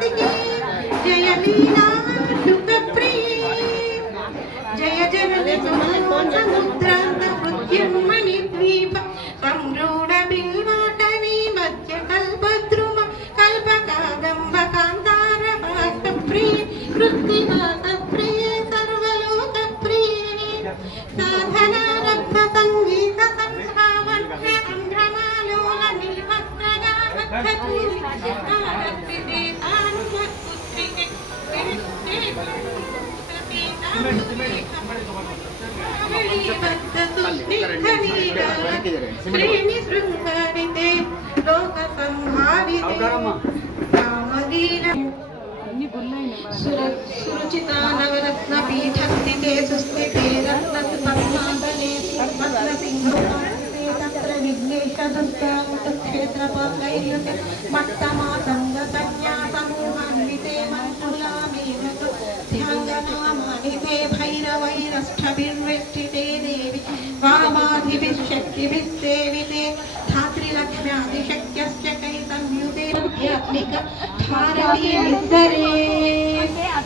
राधिके जय लीला शुभप्रिये जय जननी समुद्रांत मृत्युर्मणिद्वीप संरूढ बिल्वाटवी मध्य कल्पद्रुम कल्पकादम्ब कान्तार भासप्रिये कृत्तिवासप्रिये सर्वलोकप्रिये साधना रब्ध संगीत संभावन संभ्रमालोल नीलवस्त्रगावद्धतूलि आरत्तिदे तानुपुत्रिके श्रेणी शृंगारिते लोक संभाविते सुरुचिता नवरत्न पीठस्थिते सुस्थिते रत्नपद्मासने तत्र विघ्नेश दुर्गाक्षेत्रपालयुते मत्तमातङ्ग कन्या समूहान्विते मङ्कुलामेव ध्याङ्गनामानिते भैरवैरष्टभिर्वेष्टिते देवी वामाधिभिः शक्तिभिः सेविते धात्रिलक्ष्म्यादिशक्यश्च कैतन्युते आध्यात्मिक भारतीय निद्धरे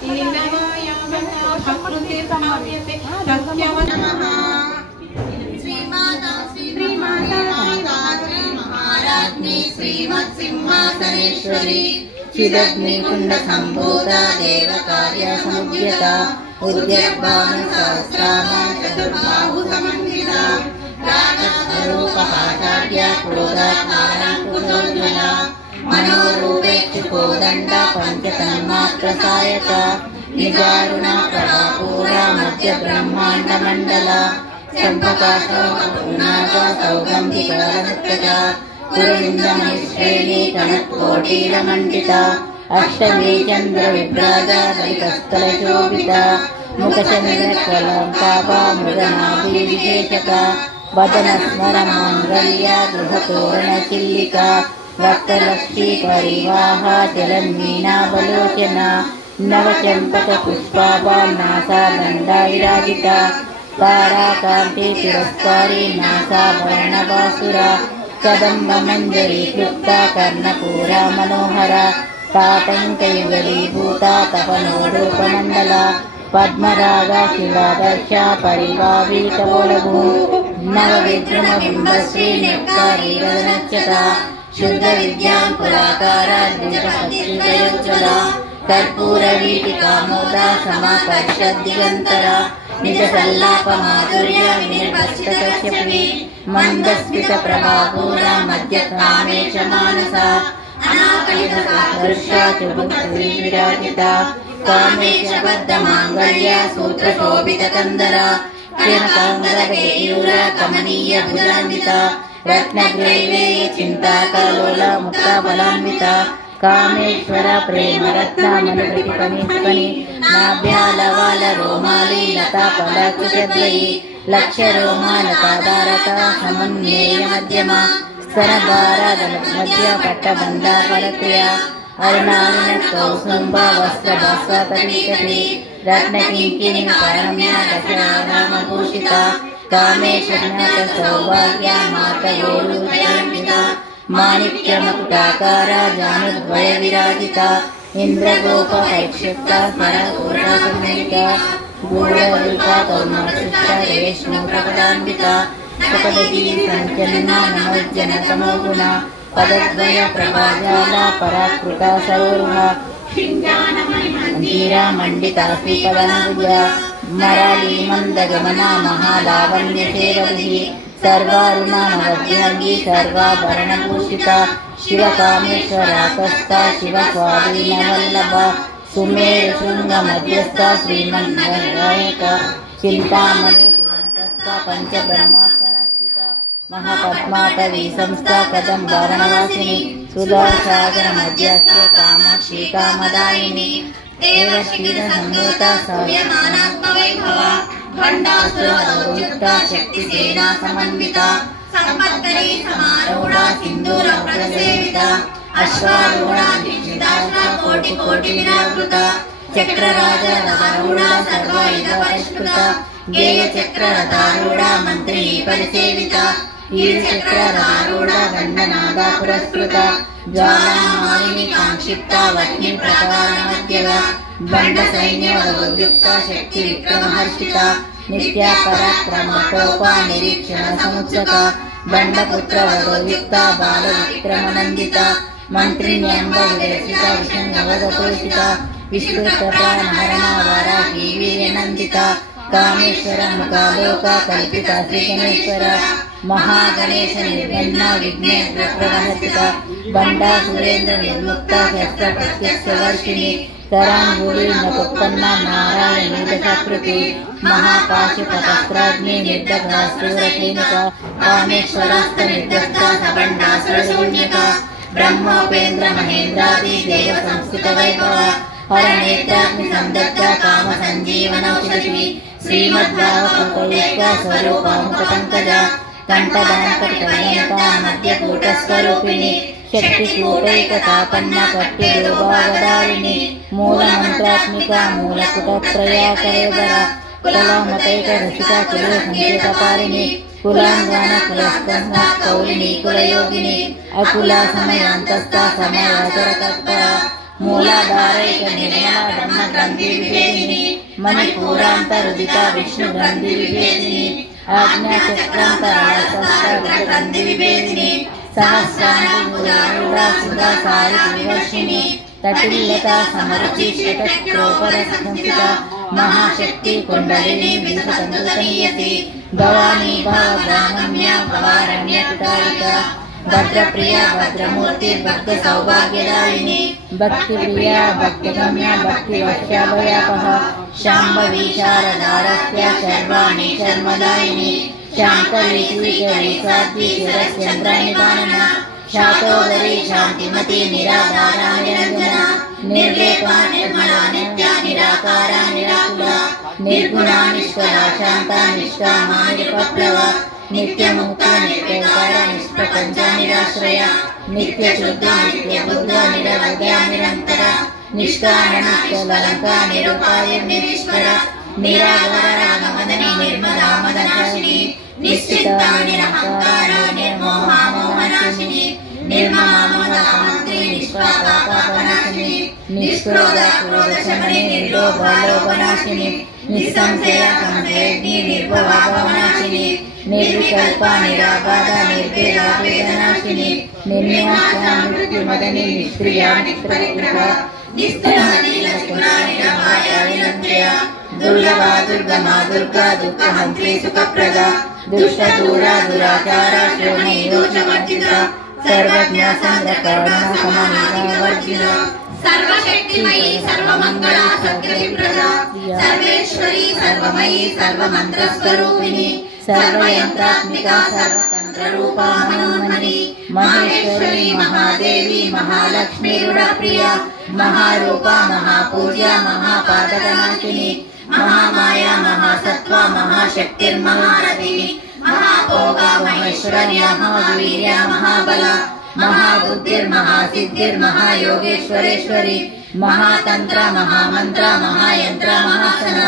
लीलमायामना भक्रुते भाव्यते सत्यवनः श्रीमाता महाराज्ञी श्रीमत्सिंहासनेश्वरी चिदग्निकुण्ड सम्भूता देवकार्य समुद्यता उद्यद्भानु सहस्रामा चतुर्बाहु समन्विता रागस्वरूपहाचार्या क्रोधाकाराङ्कुशोज्ज्वला मनोरूपेक्षुकोदण्डा पञ्चतन्मात्रसायका निजारुणा प्रभापूरा मध्य ब्रह्माण्डमण्डला चम्पकाशोकपूर्णाका सौगन्धिकरमुक्तजा कुरुविन्दमणिश्रेणी कनत्कोटीरमण्डिता अष्टमे चन्द्रविभ्राजा ललितस्थलशोभिता मुखचन्द्रकलङ्कापा मृगनाभिविशेषका वदनस्मरमाङ्गल्या गृहतोरणचिल्लिका वक्तलक्ष्मीपरिवाहा जलन्मीनावलोचना नवचम्पकपुष्पाभा नासा दण्डा विराजिता ताराकान्ते तिरस्कारी नासाभरणबासुरा कदम्बमञ्जरी क्लुप्ता कर्णपूरा मनोहरा ताटङ्कयुगलीभूता तपनोरूपमण्डला पद्मरागा शिलादर्शा परिभावीकवोलभू नवविद्रुमबिम्बश्री नेक्तारीरनच्यता शुद्धविद्याङ्कुराकारा द्विजपत्रिकयोज्ज्वला कर्पूरवीटिकामोदा समाकर्षद्दिगन्तरा निजसल्लापमाधुर्या विनिर्भस्तकश्यपी मन्दस्मितप्रभापूरा मध्यकामेशमानसा अनाकलितसहर्षा चुबुक्त्री विराजिता कामेशबद्धमाङ्गल्या सूत्रशोभितकन्दरा क्षीणकाङ्गरकेयूरा कमनीयभुजान्विता रत्नग्रैवेय चिन्ताकलोला मुक्ताबलान्विता कामेश्वर प्रेमरत्नामनुप्रतिपनिष्पनि नाभ्यालवाल रोमाली लता फलाकुशद्वयी लक्ष्यरोमालतादारका समुन्नेय मध्यमा स्तनधारादमध्य पट्टबन्धा फलक्रिया अरुणारुणकौसुम्बा वस्त्रभास्वतटीकटी रत्नकिङ्किणी पारम्या दशनामभूषिता कामेशज्ञातसौभाग्या मातगोरुजयन्विता माणिक्यमकुटाकारा जानुद्वय विराजिता इन्द्रगोपैक्षुक्ता स्मरपूर्णगुणिका गूढरूपा कौमाशुष्टा रेष्मप्रपदान्विता सकलजी सञ्चलना नमोज्जनतमोगुणा पदद्वय प्रभाजाला पराकृता सरोरुहा मन्दिरा मण्डिता श्रीपदाम्बुजा मराली मन्दगमना महालावण्यसेवधिः सर्वारुणा नवद्यांगी सर्वाभरणभूषिता शिवकामेश्वराकस्ता शिवस्वाधीनवल्लभा सुमेरुशृङ्गमध्यस्था श्रीमन्नायका चिन्तामणि पंचब्रह्मासनस्थिता महापद्माटवी संस्था कदम्बारणवासिनी सुधासागर मध्यस्थ कामाक्षी कामदायिनी देवशीलसंयुता सौर्यमानात्मवैभवा खण्डासुरदौर्युक्ता शक्तिसेना समन्विता संपत्करी समारूढा सिन्दूरप्रसेविता अश्वारूढा दीक्षिताश्रा कोटि विराकृता चक्रराजरूढा सर्वायुध परिष्कृता गेय चक्ररथारूढा मन्त्री परिसेविता గిరిచక్రారూఢ దండనాదా పురస్కృత జ్వాలామాలిని కాంక్షిప్త వహ్ని ప్రకారమధ్యగా బండ సైన్యవయుక్త శక్తి విక్రమహర్షిత నిత్య పరాక్రమ కోప నిరీక్షణ సముత్సక బండపుత్ర వయోయుక్త బాల విక్రమనందిత మంత్రిణ్యంబ విరచిత విషంగవదతోషిత విస్తృత ప్రాణహరణ వారాహి వీర్యనందిత కామేశ్వర ముఖాలోక కల్పిత శ్రీ గణేశ్వర మహాగణేశ నిర్గణ విఘ్నేశ్వర ప్రవహసిత బండా సురేంద్ర నిర్ముక్త శస్త్ర ప్రత్యక్ష వర్షిణి కరాంగుళి నకుప్పన్న నారాయణి దశాకృతి మహాపాశుపతస్త్రాగ్ని నిర్దగ్నాస్తూరసైనిక కామేశ్వరాస్త నిర్గస్త సబండాసురశూన్యక బ్రహ్మోపేంద్ర మహేంద్రాది దేవ సంస్కృత వైభవ హరనేత్రాగ్ని సందగ్ధ కామ సంజీవనౌషధి శ్రీమద్భాగవతోక్త స్వరూప ముఖపంకజ కంఠదాంకటయంత మధ్యకూట స్వరూపిణి శక్తి కూటైకతాపన్న పట్టిదోభాగదారిణి మూలమంత్రాత్మిక మూలకుటత్రయాకరేదర కులమతైక రసిక కుల సంకేతపారిణి కులాంగాన కులస్కంధ కౌలిని కులయోగిని అకుల సమయాంతస్థ సమయాచర తత్పర మూలాధారైక నిర్మల బ్రహ్మ గ్రంథి విభేదిని మణిపూరాంతరుదిత విష్ణు గ్రంథి విభేదిని ఆజ్ఞాచక్రాంతరాగ్రంథి విభేదిని సహస్రాంగుళ సుధా సారి వివర్షిణి తటిల్లత సమరుచి శతక్రోపర సంస్థిత మహాశక్తి కుండలిని విశ్వతంతుతనీయసి భవానీ భావగ్రామమ్య భవారణ్య పితారిక భద్రప్రియ భద్రమూర్తి భక్త సౌభాగ్యదాయిని భక్తి ప్రియ భక్తిగమ్య భక్తి వశ్యాభయాపహ శాంభవి శారదారస్య శర్వాణి శర్మదాయిని శాంతరీసాధ్వి శిరశ్చంద్రానిపానన శాతోదరి శాంతిమతి నిరాధారా నిరంజన నిర్లేప నిర్మలా నిత్య నిరాకార నిరాకుల నిర్గుణ నిష్కళ శాంత నిష్కామ నిరుపప్లవ నిత్యముక్త నిష్కైకార నిష్ప్రపంచ నిరాశ్రయ నిత్య శుద్ధ నిత్య బుద్ధ నిరవధ్య నిరంతర నిష్కామ నిష్కలంక నిరుపాయ నిరీశ్వర నిరాగర మదని నిర్మలా మదనాశిని నిశ్చిత నిరహంకార నిర్మోహ మోహనాశిని నిర్మమామదామంత్రి నిష్పాపాపనాశిని నిష్క్రోధ క్రోధ శమని నిర్లోభ లోభనాశిని నిస్సంశయ సంశయగ్ని నిర్భవనాశిని నిర్వికల్ప నిరాబాధ నిర్భేద వేదనాశిని నిర్న్యాస మృత్యుమదని నిష్క్రియ నిష్ప్రవిగ్రహ దుర్లభా దుర్గమా దుర్గా దుఃఖహంత్రి సుఖప్రద దుష్ట దూర దురాచార శ్రోణి దోషవర్జిత సర్వజ్ఞ సంద్రకరణ సమానివర్జిత सर्वशक्तिमयी सर्वमंगला सत्यप्रद सर्वेश्वरी सर्वमयी सर्वमंत्रस्वरूपिणी सर्वयंत्रात्मिका सर्वतंत्र रूपा मनोन्मणि महेश्वरी महादेवी महालक्ष्मी रूढप्रिया महारूपा महापूज्या महापादकनाशिनी महामाया महासत्त्वा महाशक्तिर्महारथी महाभोगा महेश्वर्या महावीर्या महाबला महाबुद्धिर्महासिद्धिर्महायोगेश्वरेश्वरी महातंत्र महामंत्र महायंत्र महासन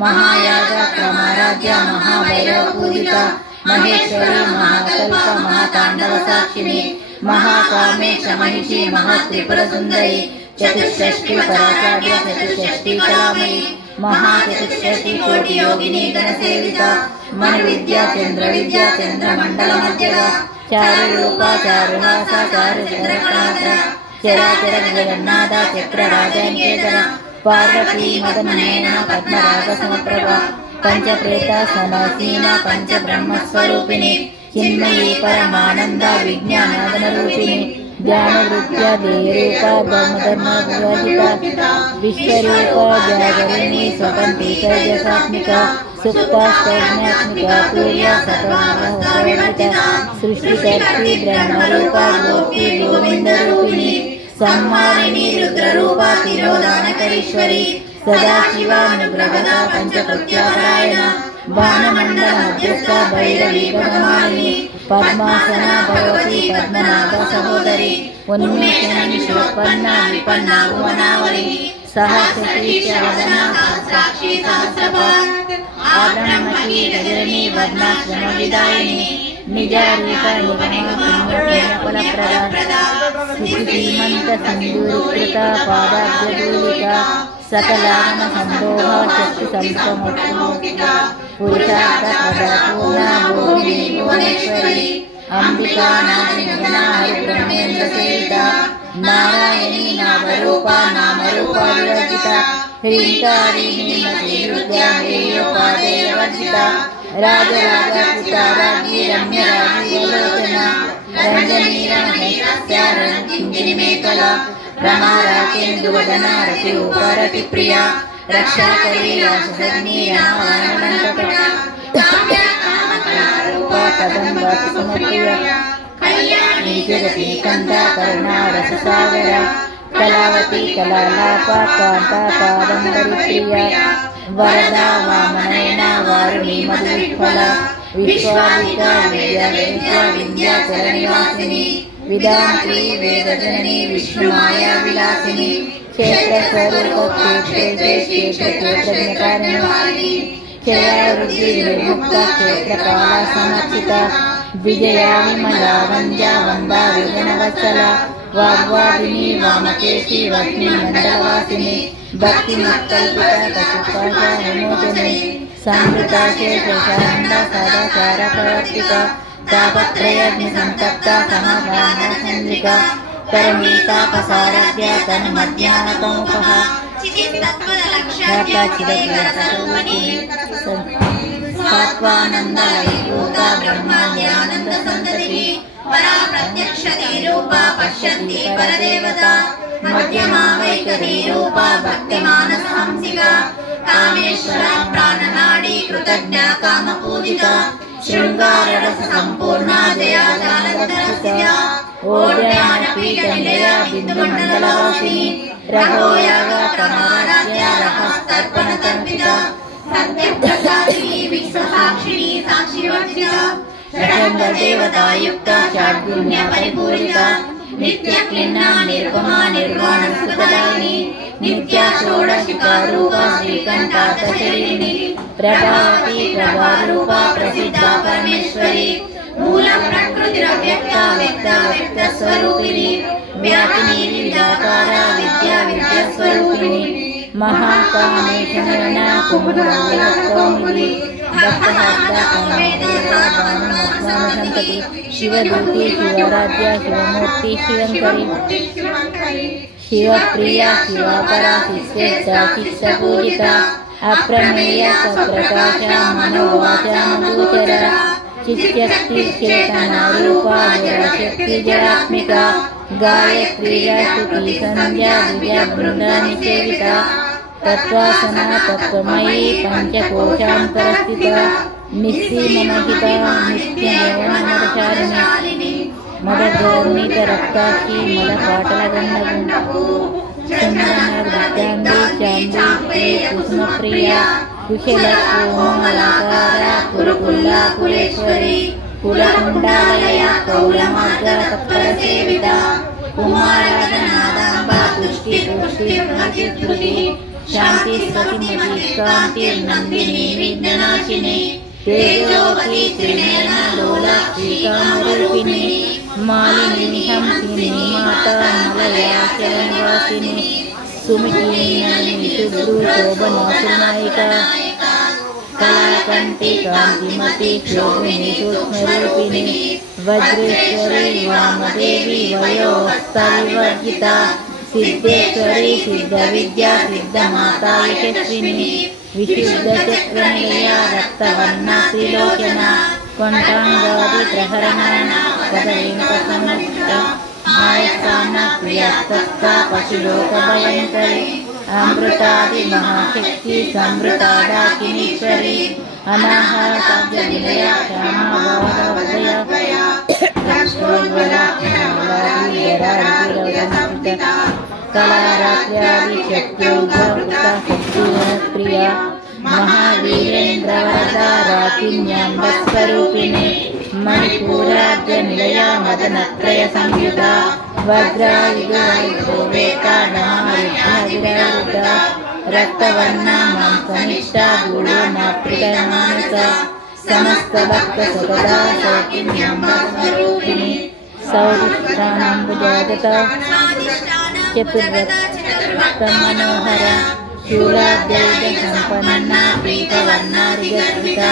महायाग क्रमराज्य महाभैरव पूजिता महेश्वरी महाकल्प महातांडव साक्षिणी महाकामेश महिषी महात्रिपुर सुंदरी चतुष्षष्टि पराचार्य चतुष्षष्टि कलामयी महाचतुष्षष्टि कोटि योगिनी गणसेविता मन विद्या चंद्र मंडल मध्यगा चारु रूपा चारु हासा चारु चंद्रकांत चराचर जगन्नाथ चक्र राजंकेतन पार्वती मदननयन पद्मराग समप्रभा पंच प्रेता समासीना पंच ब्रह्म स्वरूपिणी चिन्मयी परमानंद विज्ञानादन रूपिणी ज्ञान वृत्या देरूपा धर्म विवर्जिता विश्वरूपा जागरिणी स्वतंत्री तेजसात्मिका सुप्तास्तज्ञात्मिका तुर्या सतोर्विता सृष्टिकर्त्री ब्रह्मरूपा गोपी गोविंदरूपिणी संहारिणी रुद्ररूपा तिरोधानकरीश्वरी सदाशिवानुग्रहदा पंचकृत्यापरायण बाणमंडल मध्यस्थ भैरवी भगमालिनी पद्मासना भगवती पद्मनाभ सहोदरी उन्मेषणी शोपन्ना विपन्ना भुवनावली सहस्रशीर्षवदना सहस्राक्षी सहस्रपाद आब्रह्मकी गजरणी वर्णाश्रमविदायिनी నిజారూప పుణ్యఫలప్రద శ్రీమంత సింధూరుకృత పాదాబ్జధూళిక సకలాగమ సందోహ శక్తి సంపమౌఖిక పురుషార్థ ప్రదాపూర్ణ భువనేశ్వరి అంబికా నారాయణ బ్రహ్మేంద్ర సేవిత నారాయణీ నామరూప వివర్జిత హ్రీంకారీ హిమతి దుర్గాదేయోపాదేయవర్జిత రాజరాజకృత రాజ్ఞీ రమ్యరాజీవలోచన రంజనీరమహేశ్వరంకింకిని మేకల రమా రాకేందువదన రతి ప్రియ రక్షాకరీ రాజధర్మీ రామాయణంతట కదంబాతి సమప్రియ కళ్యాణి జగతి కంద కరుణా రససాగర కళావతి కళాలాప కాంత కాదంబరి ప్రియ వరదా వామనయన వారుణి మధువిఫల విశ్వాదిక విద్యాచల నివాసిని విదాంత్రి వేదజనని విష్ణుమాయా విలాసిని క్షేత్రస్వరూప క్షేత్రజ్ఞకారిణి క్షయవృద్ధి నిర్ముక్త క్షేత్రకాల సమర్చిత విజయా విమలా వంద్యా వందా విజనవత్సల వాగ్వాదిని వామకేశి వష్ణి మండలవాసిని భక్తి మత్కల్పిత కశుపాశ విమోచని సంవృత శేషానంద సదాచార ప్రవర్తిత తాపత్రయగ్ని సంతప్త సమగాన సంజిక పరమీతాపసారథ్య తన మధ్యాహ్నతముపః సాత్వానందయూత బ్రహ్మాద్యానంద సంతతి పరా ప్రత్యక్ష నిరూప పశ్యంతి పరదేవత మధ్యమా వైఖరి రూప భక్తి మానస హంసిక కామేశ్వర ప్రాణనాడి కృతజ్ఞ కామ పూజిత శృంగార రస సంపూర్ణ జయా జాలధరసిత ఓడ్యాన పీఠ నిలయ బిందు మండలవాసిని రఘోయాగ తమారాధ్య రహస్తర్పణ తర్పిత సత్య ప్రసాదిని విశ్వసాక్షిణి సాక్షివర్జిత షడంగ దేవతాయుక్త షడ్గుణ్య పరిపూరిత నిత్య క్లిన్న నిర్గమ నిర్వాణ సుఖదాయిని నిత్య షోడశిక రూప శ్రీకంఠాత శరీరిణి ప్రభావతి ప్రభారూప ప్రసిద్ధ పరమేశ్వరి మూల ప్రకృతి వ్యక్త వ్యక్త స్వరూపిణి వ్యాపిని వివిధాకార విద్యా స్వరూపిణి మహాకామేశనయన కుంభకౌముది సంతతి శివదూతి శివరాధ్య శివమూర్తి శివంకరి శివప్రియ శివాపర శిష్ట పూజిత అప్రమేయ సప్రకాశ మనోవాచ మధుచర చిత్యక్తి చేతనా రూప జరశక్తి జరాత్మిక గాయత్రి స్తుతి సంధ్యా విజయ బృందాని సేవిత తత్వాసన తత్వమయీ పంచకోశాంతరస్థిత నిస్సీమమహిత నిత్యయవనమదశాలిని మదగర్ణిత రక్తాక్షి మద పాటల గంధపు చంద్రనర్దాంగి చాంద్రీ కుసుమప్రియ కుశల కోమలాకార కురుకుల్లా కులేశ్వరి కులకుండాలయ కౌలమార్గ తత్పర సేవిత కుమారాధనాదాంబ పుష్టి పుష్టి శాంతి సతిమతి కాంతి నందిని విఘ్ననాశిని తేజోవతి త్రినయన లోల శ్రీకామరూపిణి మాలిని హంసిని మాతా మలయాచల నివాసిని సుమితిని శుభ్రు శోభనాశనాయిక కళాకంఠి కాంతిమతి శోభిని సూక్ష్మరూపిణి వజ్రేశ్వరి వామదేవి వయోవస్త వివర్జిత సిద్ధేశ్వరి సిద్ధ విద్యా సిద్ధమాతా యశస్విని విశుద్ధ చక్రనిలయ రక్తవర్ణ త్రిలోచన కొంటాంగాది ప్రహరణ పదవేంక సమస్త మాయస్థాన ప్రియస్తస్త పశులోక భయంకరి అమృతాది మహాశక్తి సమృతాడాకినీశ్వరి అనాహార విలయ శ్యామోదయ కళారాత్యాది శక్తిప్రియ మహావీరేంద్రవరదారాకిన్యాంబస్వరూపిణి మణిపూరార్జ నిలయ మదనత్రయ సంయుత వజ్రాయుధ రక్తవర్ణ మాంసనిష్ట గూఢ మాతృకమానస సమస్త భక్త సకదా సౌకిన్యాంబస్వరూపిణి సౌరిష్టానంబుజాగత చతుర్భక్త మనోహర శూలాద్యైద సంపన్న ప్రీతవర్ణారిగస్మిత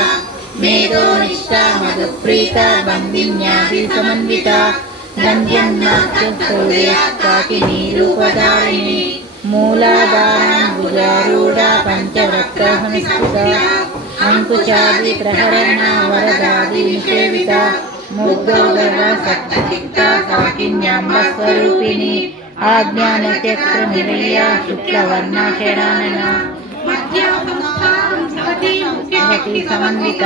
మేధో నిష్ఠా మధుప్రీత బంధిన్యాది సమన్విత గంధ్యన్నాట్యశౌర్యకాకినీ రూపధారిణి మూలాధారాంబుజారూఢ పంచవక్రహంస్కృత అంకుశాది ప్రహరణ వరదాది నిషేవిత ముగ్ధోగర్వ సప్తచిత్త సాకిన్యాంబస్వరూపిణి ఆజ్ఞానచక్ర నిలయ శుక్లవర్ణాశరానన హరి సమన్విత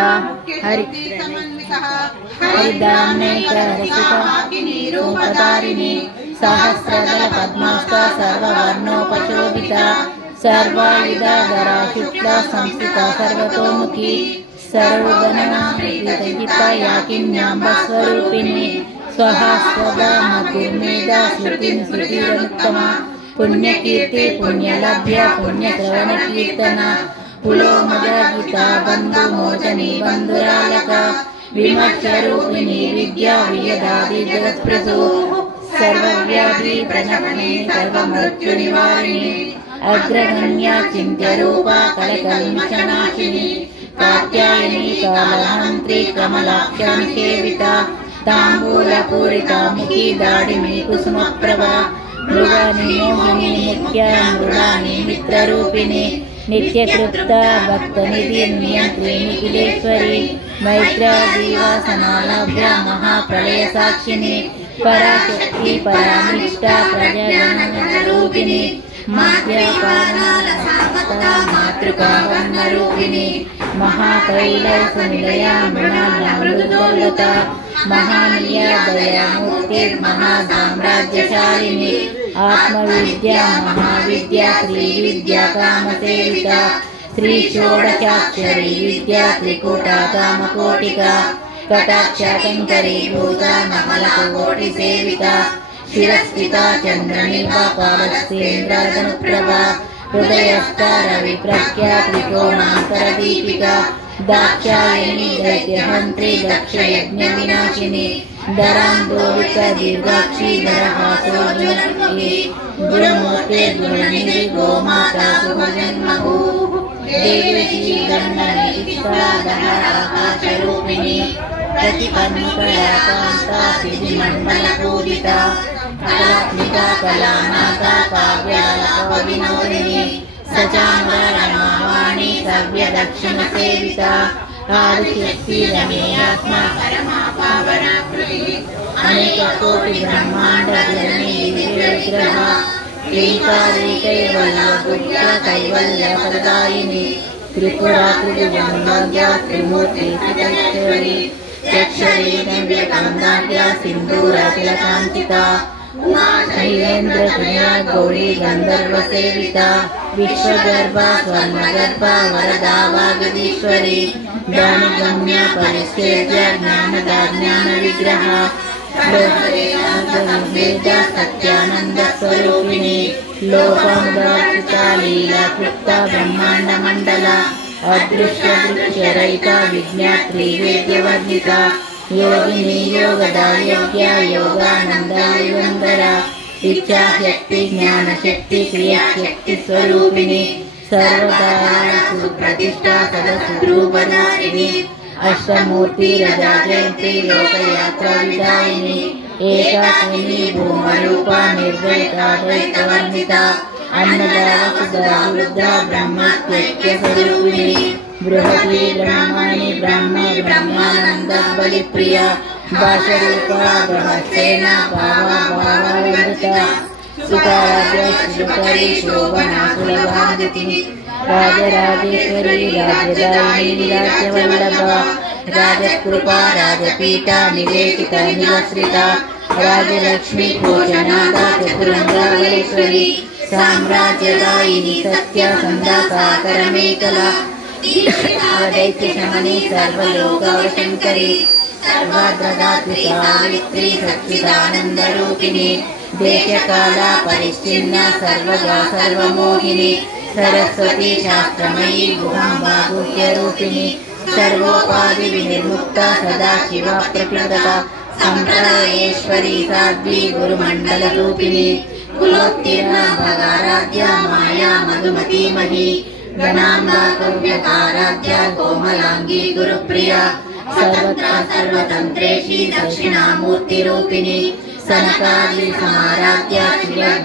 హరిదానైక రసికారిణి సహస్రదళ పద్మాష్ట సర్వవర్ణోపశోభిత సర్వాయుధాధరా శుక్ల సంస్థిత సర్వతోముఖి సర్వగణహిత యాకిన్యాంబస్వరూపిణి స్వహాస్వద మతిర్మేధ శృతిం శృతిరనుత్తమ పుణ్యకీర్తి పుణ్యలభ్య పుణ్యశ్రవణ కీర్తన పులోమద గీత బంధు మోచని బంధురాలక విమర్శరూపిణి విద్యా వియదాది జగత్ప్రసు సర్వవ్యాధి ప్రణప్ని సర్వమృత్యు నివారిణి అగ్రగణ్య చింత్య రూప కలకల్మషనాశిని కాత్యాయని కాళహంత్రి కమలాక్ష నిషేవిత తాంబూలపూరిత ముఖి దాడిమి కుసుమప్రభ మృగాని మోహిని ముఖ్య మృగాని మిత్రరూపిణి నిత్యకృప్త భక్తనిధి నియంత్రి నిఖిలేశ్వరి మైత్రాదీవాసనాలభ్య మహాప్రళయ సాక్షిని పరాశక్తి పరానిష్ట ప్రజాగణరూపిణి మాతృకావర్ణరూపిణి మహాకైలాస నిలయ మృణాలత మహానీయ దయామూర్తి మహాసామ్రాజ్యశాలిని ఆత్మవిద్య మహావిద్య శ్రీ విద్య కామసేవిత శ్రీ షోడశాక్షరి విద్య త్రికూట కామకోటిక కటాక్షకంకరీ భూత నమలకోటి సేవిత శిరస్థిత చంద్రనిభ పాలస్యేంద్రధనుప్రభ హృదయస్థ రవి ప్రఖ్యా త్రికోణాంతర దీపిక దాక్షాయణి దైత్యహంత్రి దక్షయజ్ఞ వినాశిని ధరాందోళిత దీర్ఘాక్షి ధరహాసోజనీ గురుమూర్తే గుణనిధి గోమాతా శుభజన్మభూ దేవీ గండనిష్టాదహాకాశరూపిణి ప్రతిపన్నుకయాకాంత సిద్ధిమండల పూజిత కళాత్మిక కళానాథ కావ్యాలక వినోదిని సచామరణవాణి సవ్య దక్షిణ సేవిత ఆదిశక్తి రమేయాత్మ అనేక కోటి బ్రహ్మాండ జననీ విగ్రహ శ్రీకారి కైవల్య గుప్త కైవల్య ప్రదాయిని త్రిపురా త్రిభువనభాగ్య త్రిమూర్తి శ్రీకైశ్వరి చక్షరీ నవ్యకాంతాఖ్య సింధూర తిలకాంకిత శైలేంద్ర ప్రియ గౌరీ గంధర్వ సేవిత విశ్వగర్భ స్వర్ణగర్భ వరదా వాగదీశ్వరి దానిగమ్య పరిచ్ఛేద్య జ్ఞానద జ్ఞాన విగ్రహ వేద సత్యానంద స్వరూపిణి లోకముదార్చిత లీలా కృప్త బ్రహ్మాండ మండల అదృశ్య దృశ్య రహిత విజ్ఞాత్రి వేద్యవర్ణిత యోగిని యోగదాయోగ్య యోగానంద యుగంధర ఇచ్ఛాశక్తి జ్ఞానశక్తి క్రియాశక్తి స్వరూపిణి సర్వదా సుప్రతిష్ట సదస్వరూపధారిణి అష్టమూర్తి రజా జయంతి లోకయాత్ర విదాయిని ఏకాకిని భూమరూప నిర్వైతాద్వైతవర్ణిత అన్నదావసుధా వృద్ధ బ్రహ్మత్యక్య స్వరూపిణి బృహతి బ్రహ్మాణి బ్రహ్మానంద బలి ప్రియ భాషరూప బ్రహ్మసేన భావాభావృత సుఖారాధ్య శ్రీకరి శోభనా సులభాదితి రాజరాజేశ్వరి రాజ్యదాయిని రాజ్యవల్లభ రాజకృపా రాజపీఠ నివేశిత నివశ్రిత రాజలక్ష్మి భోజనాథ చతురంగావళేశ్వరి సామ్రాజ్యదాయిని సత్య సందాసాకరమేకల దైత్య శమని సర్వలోకావశంకరి సర్వాద్రదాత్రి సావిత్రి సచ్చిదానందరూపిణి దేశకాల పరిచ్ఛిన్న సర్వగా సర్వమోహిని సరస్వతి శాస్త్రమయీ గుహంబా గుహ్యరూపిణి सर्वोपाधि विनिर्मुक्ता सदा शिवा प्रकृता संप्रदायेश्वरी साध्वी गुरुमंडल रूपिणी कुलोत्तीर्ण भगाराध्या माया मधुमती मही गणाम्बा कव्यकाराध्या कोमलांगी गुरुप्रिया सर्वत्र सर्वतंत्रेशी दक्षिणामूर्ति रूपिणी सनकादि समाराध्या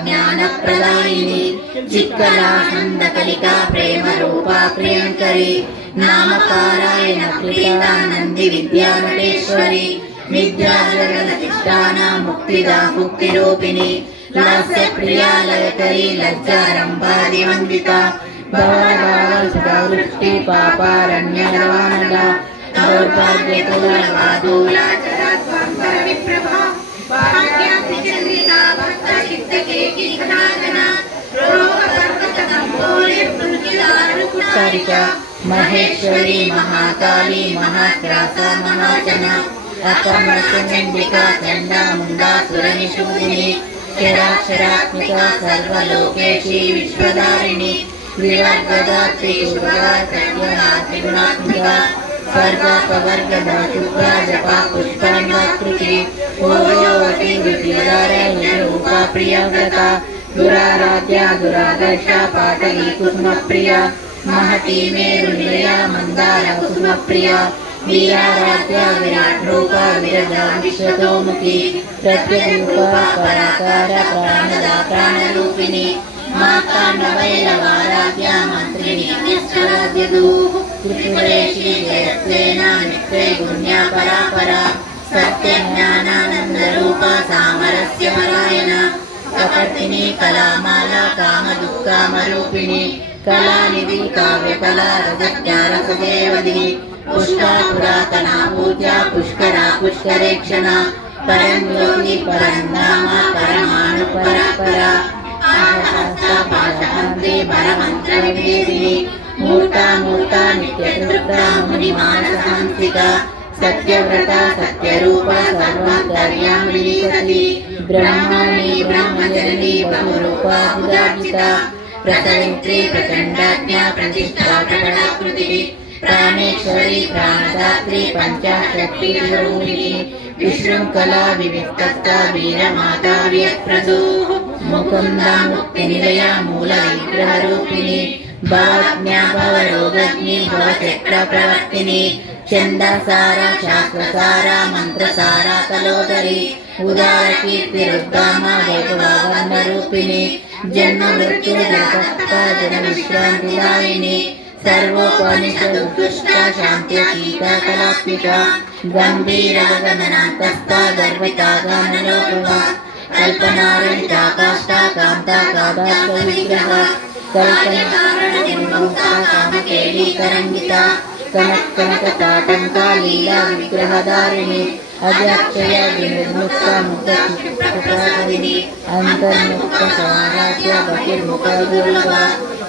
ज्ञान प्रदायिनी चित्कला छंदकलिका प्रेम रूपा प्रियंकरी नाम पारायण कृता नंदी विद्या नटेश्वरी विद्या जगदधिष्ठान मुक्तिदा मुक्ति रूपिणी लास्य प्रिया लयकरी लज्जारंभा दिवंदिता भवभाव सुधावृष्टि पापारण्यवानला दौर्भाग्य कुलवादूला जरास्वांबर विप्रभा भाग्याभिचंद्रिका भक्त चित्तके की घनाघना रोग पर्वत संपूर्ण मृत्युदारुणारिका महेश्वरी महाकाली महात्रासा महाजना अपमर्तचंडिका चंडा मुंडा सुरनिशूदिनी क्षराक्षरात्मिका सर्वलोकेशी विश्वधारिणी विवर्गदा त्रिशुभगा सत्यना त्रिगुणात्मिका स्वर्गपवर्गदा शुभ्रा जपा पुष्पाण्डाकृति ओयोवती विद्याधारण्य रूपा प्रियव्रता दुराराध्या दुरादर्शा पाटली कुसुमप्रिया महती मेरुनिलया मंदार कुसुमप्रिया वीराराध्या विराट रूपा विरजा विश्वतोमुखी प्रत्यरूपा पराकार प्राणदा प्राणरूपिणी माता नवैरवाराध्या मंत्रिणी निश्चराध्यदूः त्रिपुरेशी जयत्वेना नित्ये गुण्या परापरा सत्यज्ञानानंद रूपा सामरस्य परायणा कपर्दिनी कलामाला कामदुःखामरूपिणी कलानिधि काव्यकला रजज्ञा रसदेवधिनी पुष्पा पुरातना पूज्या पुष्करा पुष्करेक्षणा परंज्योति परंधामा परमाणु परापरा आहस्ता पाशहंते परमंत्र विवेदिनी मूर्ता मूर्ता नित्यतृप्ता मुनिमानसहंसिका सत्यव्रता सत्यरूपा सर्वान्तर्यामिनी सती ब्रह्मणी ब्रह्मजननी बहुरूपा सुदार्जिता प्रसवित्री प्रचंडाज्ञा प्रतिष्ठा प्रकटाकृति प्राणेश्वरी प्राणदात्री पंचाशक्ति स्वरूपिणी विशृंखला विविक्तता वीरमाता व्यप्रदूः मुकुंदा मुक्तिनिलया मूल विग्रह रूपिणी भवज्ञा भवरोगज्ञी भवचक्र प्रवर्तिनी चंदासारा शास्त्रसारा मंत्रसारा कलोदरी उदार कीर्तिरुद्धामा वैभवावर्ण रूपिणी जन्म मृत्यु जगत्ता जन विश्रांतिदायिनी सर्वोपनिषदुत्कृष्टा शान्त्यतीता कलात्मिका गंभीर गगनान्तस्था गर्विता गानलोकवा कल्पनारहिता काष्ठा कांता कादास्व विग्रह कल्पनारणनिर्मुक्ता कामकेली तरंगिता कनक कनक ताटंका लीला विग्रहधारिणी अजक्षय विनिर्मुक्ता मुक्तचित्तप्रसादिनी अंतर्मुक्त साराध्य बहिर्मुख दुर्लभा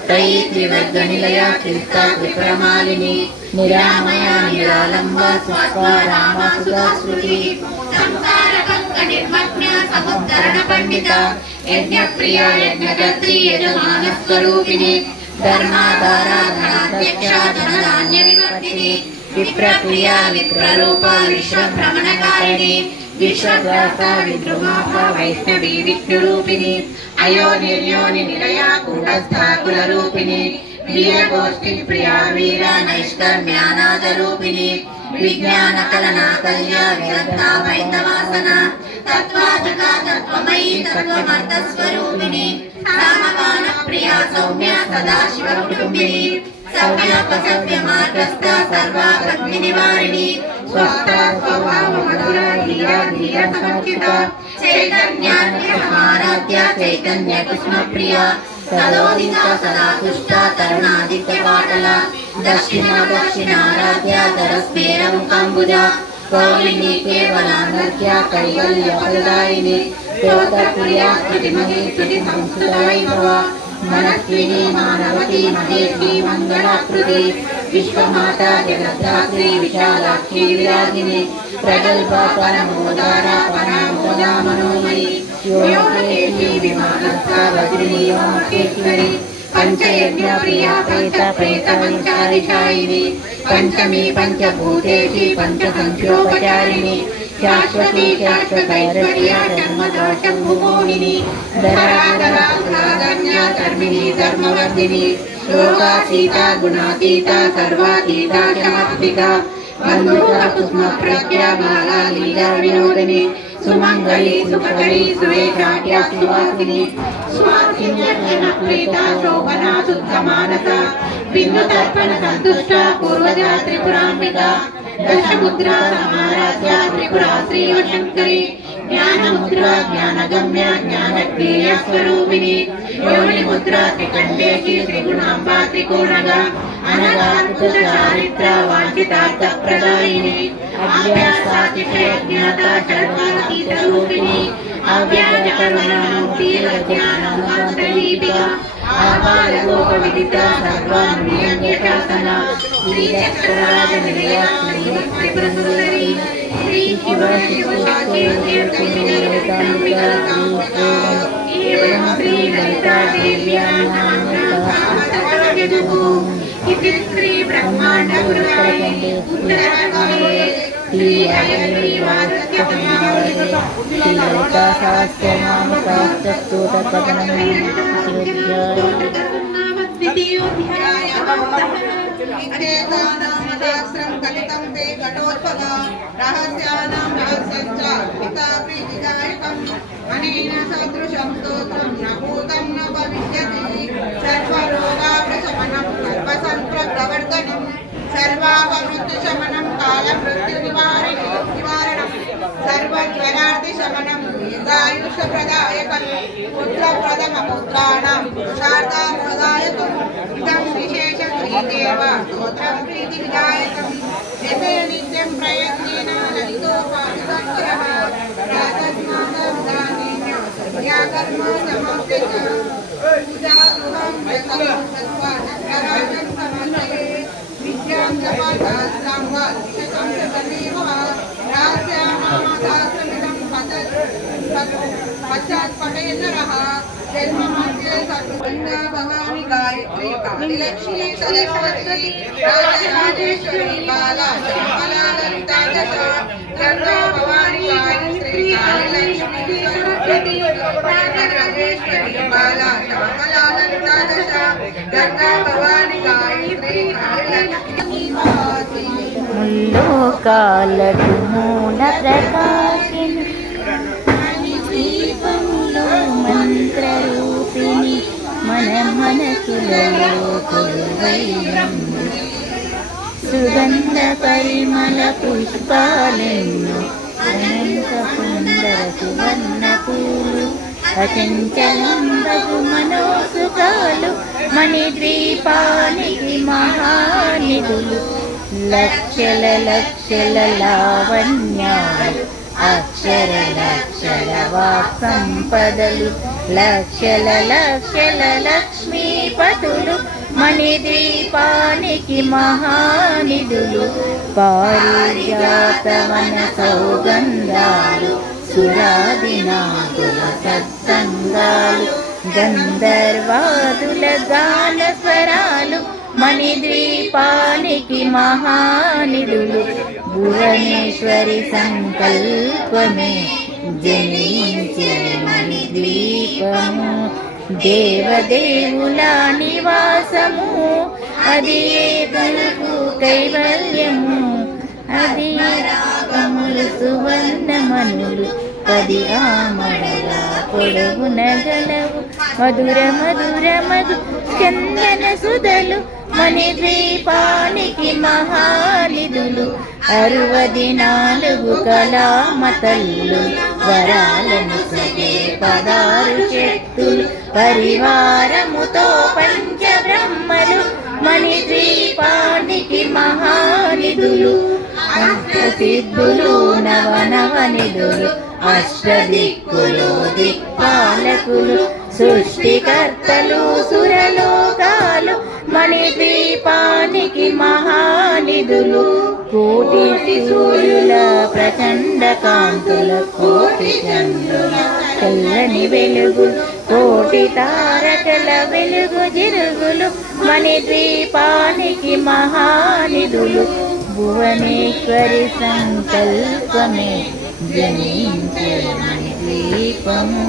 त्रयी त्रिवर्गनिलया चित्ता त्रिप्रमालिनी निरामया निरालंबा सुष्पा रामा सुधाश्रुति निर्मग्ना समुद्धरण पंडिता यज्ञप्रिया यज्ञकर्त्री यजमानस्वरूपिणी धर्माधारा धनाध्यक्षा धनधान्य विवर्धिनी विप्रप्रिया विप्ररूपा विश्वभ्रमणकारिणी विश्वव्यासा विद्रुमापा वैष्णवी विष्णुरूपिणी अयोनिर्योनि निलया कूटस्था कुलरूपिणी वीरगोष्ठी प्रिया वीरा नैष्कर्म्यानादरूपिणी विज्ञान कलना कल्या विरता वैतवासना तत्त्वाधिका तत्त्वमयी तत्त्वमर्थ स्वरूपिणी रामवान प्रिया सौम्या सदाशिव कुटुंबिनी सव्यापसव्य मार्गस्था सर्वाग्नि निवारिणी स्वस्था स्वभाव मधुरा धीरा धीरा समर्चिता चैतन्यान्य समाराध्या चैतन्य कृष्ण प्रिया सदोदिता सदा तुष्टा तरुणादित्य पाटला दक्षिणा दक्षिणाराध्या तरस्मेर मुखाम्बुजा कौलिनी केवलानर्घ्या कैवल्य फलदायिनी स्तोत्रप्रिया स्तुतिमही स्तुतिसंस्कृतायि भव मनस्विनी मानवती महेश्वी मंगलाकृति विश्वमाता जगद्धात्री विशालाक्षी विराजिनी प्रगल्भा परमोदारा परमोदा मनोमयी योगेशी विमानस्था वज्रिणी योगेश्वरी పంచయజ్ఞప్రియ ప్రేత ప్రేత పంచాదిశాయిని పంచమి పంచభూతేషి పంచసంఖ్యోపచారిణి శాశ్వతి శాశ్వతైశ్వర్య జన్మదోషభూమోహిని ధరాధరాధర్మ్య ధర్మిణి ధర్మవర్ధిని లోకాతీత గుణాతీత సర్వాతీత చమత్తిక వందుక కుస్మ ప్రజ్ఞా బాలా లీలా వినోదిని సుమంగళి సుఖకరి సువేశాట్య సువాసిని ప్రీత శోభనా శుద్ధ మానస బిందు తర్పణ సంతుష్ట పూర్వజా త్రిపురాంబిక దశముద్రా సమారాధ్య త్రిపురా శ్రీవశంకరి జ్ఞానముద్ర జ్ఞానగమ్య జ్ఞానజ్ఞేయ స్వరూపిణి యోని ముద్ర త్రికండేశి త్రిగుణాంబా త్రికోణగా అనగాత్కృత చారిత్ర వాంఛితార్థ ప్రదాయిని అభ్యాసాతిశయ జ్ఞాత సర్వాతీత రూపిణి అవ్యాజ కరుణామూర్తి జ్ఞానమాంతరీపిక ఆపాదగోప విదిత సర్వాన్వియంజటాసన శ్రీచక్రరాజ నిలయ త్రిపురసుందరి శ్రీ శివ శివశాచి శ్రీ లలితా శ్రీ బ్రహ్మాండ గురువాయిని ఉత్తరాంగే శ్రీ అయగ్రీ లలితా సహస్రనామ సహస్రస్తోత అదేతానామదాస్రం కలితం తే ఘటోత్పవ రహస్యానాం రహస్యంచ పితా ప్రీతిదాయకం అనేన సదృశం స్తోత్రం న భూతం న భవిష్యతి సర్వరోగాప్రశమనం సర్వసంప్రవర్తనం సర్వాపమృత్యుశమనం కాలమృత్యునివారణం సర్వజ్వరార్తిశమనం దీర్ఘాయుష్యప్రదాయకం పుత్రప్రథమపుత్రాణాం పురుషార్థాప్రదాయకం ఇదం విశేషక్రీదేవ స్తోత్రం ప్రీతివిదాయకం యతే నిత్యం ప్రయత్నేన లలితోపాధికర్మః యాతస్మాదవదానేన సంధ్యాకర్మ సమాప్తిక పూజాగృహం ప్రథమం దత్వా నగరాజం సమర్పయే విద్యాం జపాశాస్త్రం వా విశతం తదేవ రాస్యామాదాసమిదం పశ్చాత్ పఠేన్నరః జన్మమధ్యే సర్వగంగా భవాని గాయత్రి కాళిలక్ష్మీ సరస్వతి రాజరాజేశ్వరి బాలా శ్యామలా లలితా దశ గంగా భవాని గాయత్రి కాళిలక్ష్మీ సరస్వతి రాజరాజేశ్వరి బాలా శ్యామలా లలితా దశ గంగా భవాని గాయత్రి కాళిలక్ష్మీ లోకాలకు మూల ప్రకాశిని దీపములో మంత్రరూపిణి మన మనసులలో కొలువైనది సుగంధ పరిమళ పుష్పాలెన్నో అనంత సుందర సువర్ణ పూలు అచంచలంబగు మనోసుఖాలు మణిద్వీపానికి మహానిధులు లక్షల లక్షల లావణ్యాలు అక్షర లక్షల వాక్ సంపదలు లక్షల లక్షల లక్ష్మీపతులు మణిద్వీపానికి మహానిధులు పారిజాతవన సౌగంధాలు సురాదినాదుల సత్సంగాలు గంధర్వాదుల గాన స్వరాలు మణిద్వీపానికి మహానిధులు భువనేశ్వరి సంకల్పమే జనించే మణిద్వీపము దేవదేవుల నివాసము అది తలుపు కైవల్యము అది కములు సువర్ణమనులు 10 ఆమడల పొడవున గలవు మధుర మధుర మధు చందన సుధలు మణిద్వీపానికి మహానిధులు 64 కళామతల్లు వరాలను సగే 16 శక్తులు పరివారముతో పంచబ్రహ్మలు మణిద్వీపానికి మహానిధులు అష్టసిద్ధులు నవనవనిధులు అష్టదిక్కులు దిక్పాలకులు సృష్టికర్తలు సురలోకాలు మణిద్వీపానికి మహానిధులు కోటి సూర్యుల ప్రచండ కాంతుల కోటి చంద్రుల చల్లని వెలుగులు కోటి తారకల వెలుగు జిరుగులు మణిద్వీపానికి మహానిధులు భువనేశ్వరి సంకల్పమే జనించే మణిద్వీపము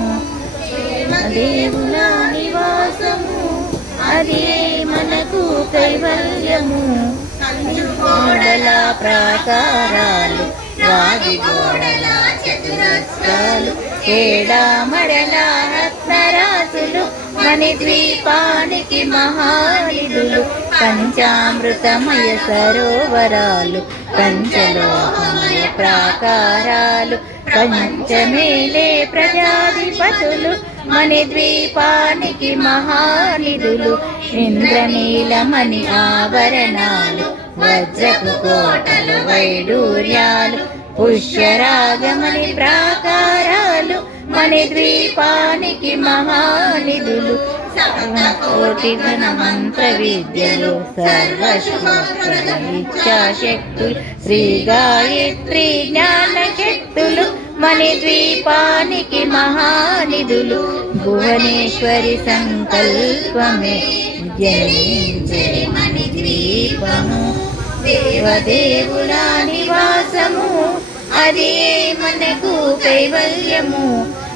దేవుల నివాసము అదే మనకు కైవల్యము గోడల ప్రాకారాలు రాగి గోడల చతురస్రాలు ఏడామరల రత్నరాసులు మణిద్వీపానికి మహానిధులు పంచామృతమయ సరోవరాలు పంచలోహమయ ప్రాకారాలు పంచమేలే ప్రజాధిపతులు మణిద్వీపానికి మహానిధులు ఇంద్రనీలమణి ఆభరణాలు వజ్రపు కోటలు వైడూర్యాలు పుష్యరాగమణి ప్రాకారాలు మణిద్వీపానికి మహానిధులు కోటి ఘన మంత్ర విద్యలు సర్వశక్తులు శ్రీ గాయత్రి జ్ఞాన శక్తులు మణిద్వీపానికి మహానిధులు భువనేశ్వరి సంకల్పమే జనించే మణిద్వీపము దేవదేవుల నివాసము అదే మనకు కైవల్యము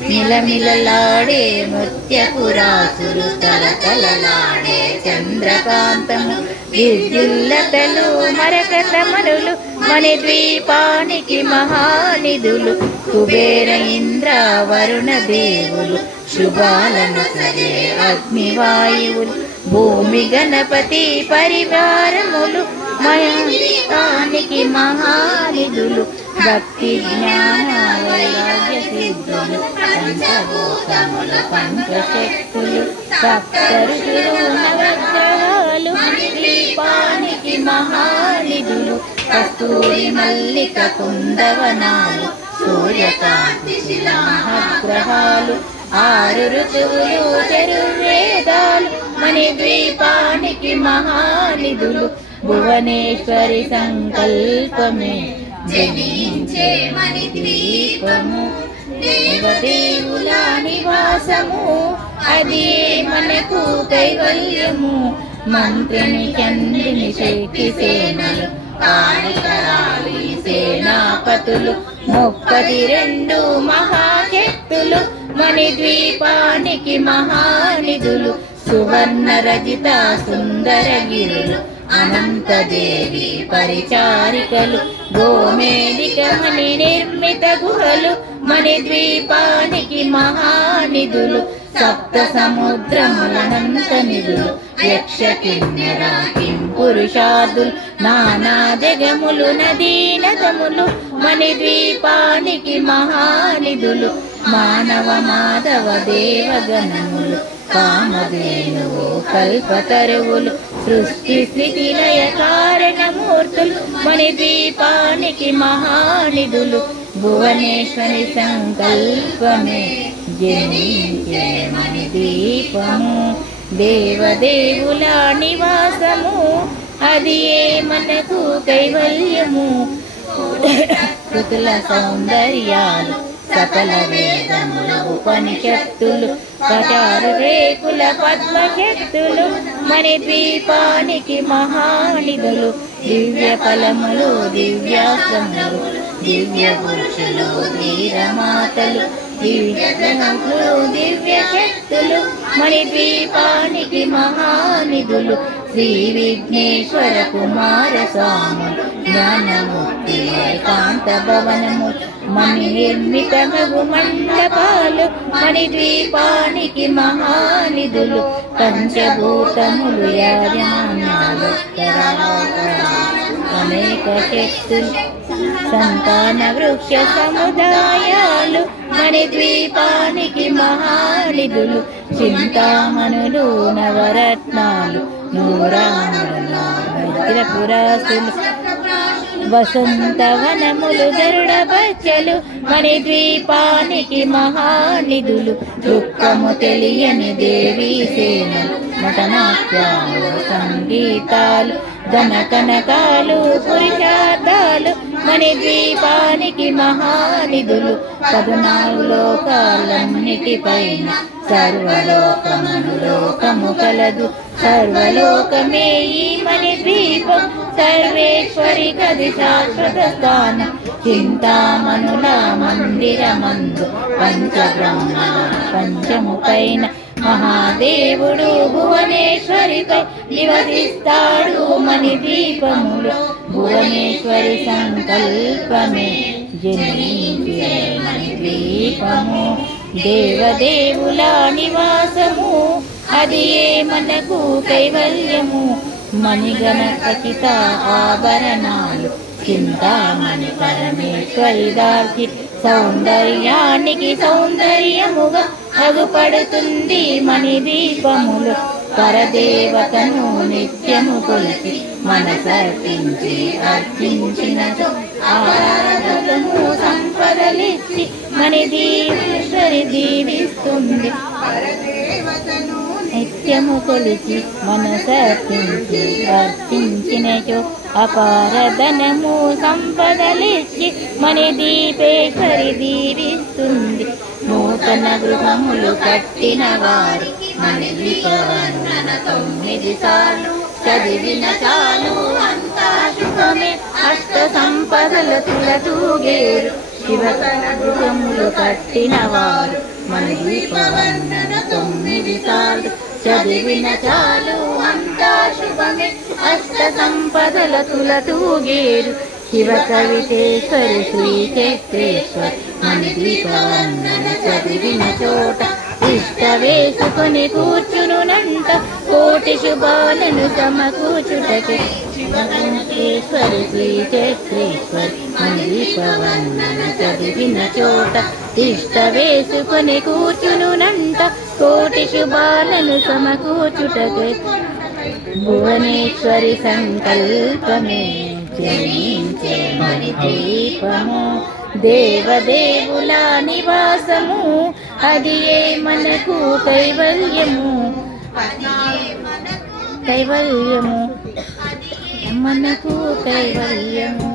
మిలమిలలాడే ముత్యపురాసులు తలతలలాడే చంద్రకాంతము విద్యుల్లతలు మరకతమనులు మణిద్వీపానికి మహానిధులు కుబేర ఇంద్ర వరుణ దేవులు శుభాలను సరే అగ్నివాయువులు భూమి గణపతి పరివారములు మణిద్వీపానికి మహానిధులు భక్తి జ్ఞాన వైరాగ్య సిద్ధులు పంచభూతముల పంచశక్తులు సప్తఋషులు నవగ్రహాలు మణిద్వీపానికి మహానిధులు కస్తూరి మల్లిక కుందవనాలు సూర్యకాంతి శిలాగ్రహాలు ఆరు ఋతువులు చతుర్వేదాలు మణిద్వీపానికి మహానిధులు భువనేశ్వరి సంకల్పమే జనించే మణిద్వీపము దేవదేవుల నివాసము అదే మనకు కైవల్యము మంత్రిని చంద్రుని శక్తి సేనలు కాళికరాలి సేనాపతులు 32 మహాశక్తులు మణిద్వీపానికి మహానిధులు సువర్ణ రజిత సుందరగిరులు అనంతదేవి పరిచారికలు గోమేదిక మణి నిర్మిత గుహలు మణిద్వీపానికి మహానిధులు సప్త సముద్రములనంత నిధులు యక్ష కిన్నెర కింపురుషాదులు నానా జగములు నదీనదములు మణిద్వీపానికి మహానిధులు మానవ మాధవ దేవగణములు కామధేనువు కల్పతరువులు సృష్టి స్థితి లయ కారణమూర్తులు మణిద్వీపానికి మహానిధులు భువనేశ్వరి సంకల్పమే జనించే మణిద్వీపము దేవదేవుల నివాసము అది మనకు కైవల్యము కృతుల సౌందర్యాలు సకల వేదములు ఉపనిషత్తులు కటారు రేకుల పద్మశక్తులు మణిద్వీపానికి మహానిధులు దివ్య ఫలములు దివ్యాసములు దివ్య పురుషులు వీరమాతలు దివ్య గ్రహములు దివ్య శక్తులు మణిద్వీపానికి మహానిధులు శ్రీ విఘ్నేశ్వర కుమార స్వాములు జ్ఞానమూర్తి ఏకాంత భవనము మణి నిర్మిత మగు మండపాలు మణిద్వీపానికి మహానిధులు పంచభూతములు యాజమాన్యాలు అనేక శక్తులు సంతాన వృక్ష సముదాయాలు మణిద్వీపానికి మహానిధులు చింతామణులు నవరత్నాలు నూరాముల వజ్రపురాసులు వసంతవనములు గరుడ బచ్చలు మణిద్వీపానికి మహానిధులు దుఃఖము తెలియని దేవీ సేనలు నటనాట్యాలు సంగీతాలు ధన కనకాలు పురుషార్థాలు మణిద్వీపానికి మహానిధులు 14 లోకాలన్నిటిపైన సర్వలోకమనులోకము కలదు సర్వలోకమే ఈ మణిద్వీపం సర్వేశ్వరి కది శాశ్వత స్థానం చింతామణుల మందిరమందు పంచబ్రహ్మ పంచము పైన మహాదేవుడు భువనేశ్వరిపై నివసిస్తాడు మణిద్వీపములో భువనేశ్వరి సంకల్పమే జన్మించే మణిద్వీపము దేవదేవుల నివాసము అది ఏ మనకు కైవల్యము మణిగణ ఖచ్చిత ఆభరణాలు చింతామణి పరమేశ్వరి దాల్చి సౌందర్యానికి సౌందర్యముగా అగుపడుతుంది మణిద్వీపములో పరదేవతను నిత్యము కొలిచి మనసర్పించి అర్చించిన ఆరాధనము సంపదలిచ్చి మణిద్వీపేశ్వరి దీవిస్తుంది నిత్యము కొలిచి మనసర్పించి అర్చించినచో అపారధనము సంపదలిచ్చి మణిద్వీపేశ్వరి దీవిస్తుంది నూతన గృహములు కట్టిన వారు మణిద్వీపవర్ణన 9 సార్లు చదివిన చాలు అంతా శుభమే అష్ట సంపదల తులతూగేరు శివతన గృహములు కట్టిన వారు మణిద్వీపవర్ణన 9 సార్లు చదివిన చాలు అంతా శుభమే అష్ట సంపదల తులతూగేరు శివ కవితేశ్వరి శ్రీచక్రేశ్వరి మణిద్వీపవర్ణన చదివిన చోట ఇష్ట వేసుకొని కూర్చునునంట కోటి శుభాలను సమకూర్చుటకే శివకవితేశ్వరి శ్రీచక్రేశ్వరి మణిద్వీపవర్ణన చదివిన చోట ఇష్ట వేసుకొని కూర్చునునంట కోటి శుభాలను సమకూర్చుటకే భువనేశ్వరి సంకల్పమే జనించే మణిద్వీపము దేవదేవుల నివాసము అది ఏ మనకు కైవల్యము కైవల్యము మనకు కైవల్యము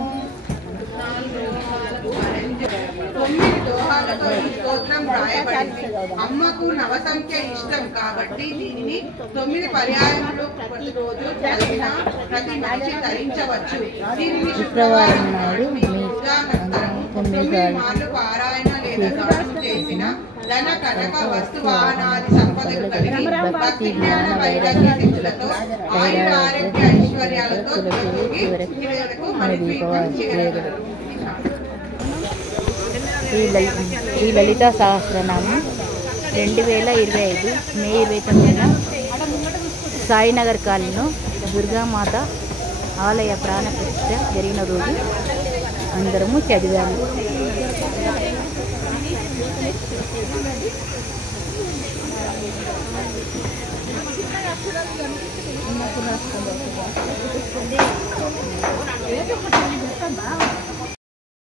9 దోహాలతో ఈ స్తోత్రం రాయబడింది అమ్మకు నవసంఖ్య ఇష్టం కాబట్టి దీనిని 9 పర్యాయములు ప్రతిరోజు చదివిన ప్రతి మనిషి ధరించవచ్చు దీనిని శుక్రవారం నాడు 9 మార్లు పారాయణ లేదా గానం చేసిన ధన కనక వస్తు వాహనాది సంపదలు కలిగి భక్తి జ్ఞాన వైరాగ్య సిద్ధులతో ఆయుర ఆరోగ్య ఐశ్వర్యాలతో తొలగి చివరకు మణిద్వీపం చేరగలరు ఈ లలితా సహస్రనామం 2025 మే 29న సాయినగర్ కాలనీలో దుర్గామాత ఆలయ ప్రాణప్రతిష్ఠ జరిగిన రోజు అందరము చదివాము. Gracias.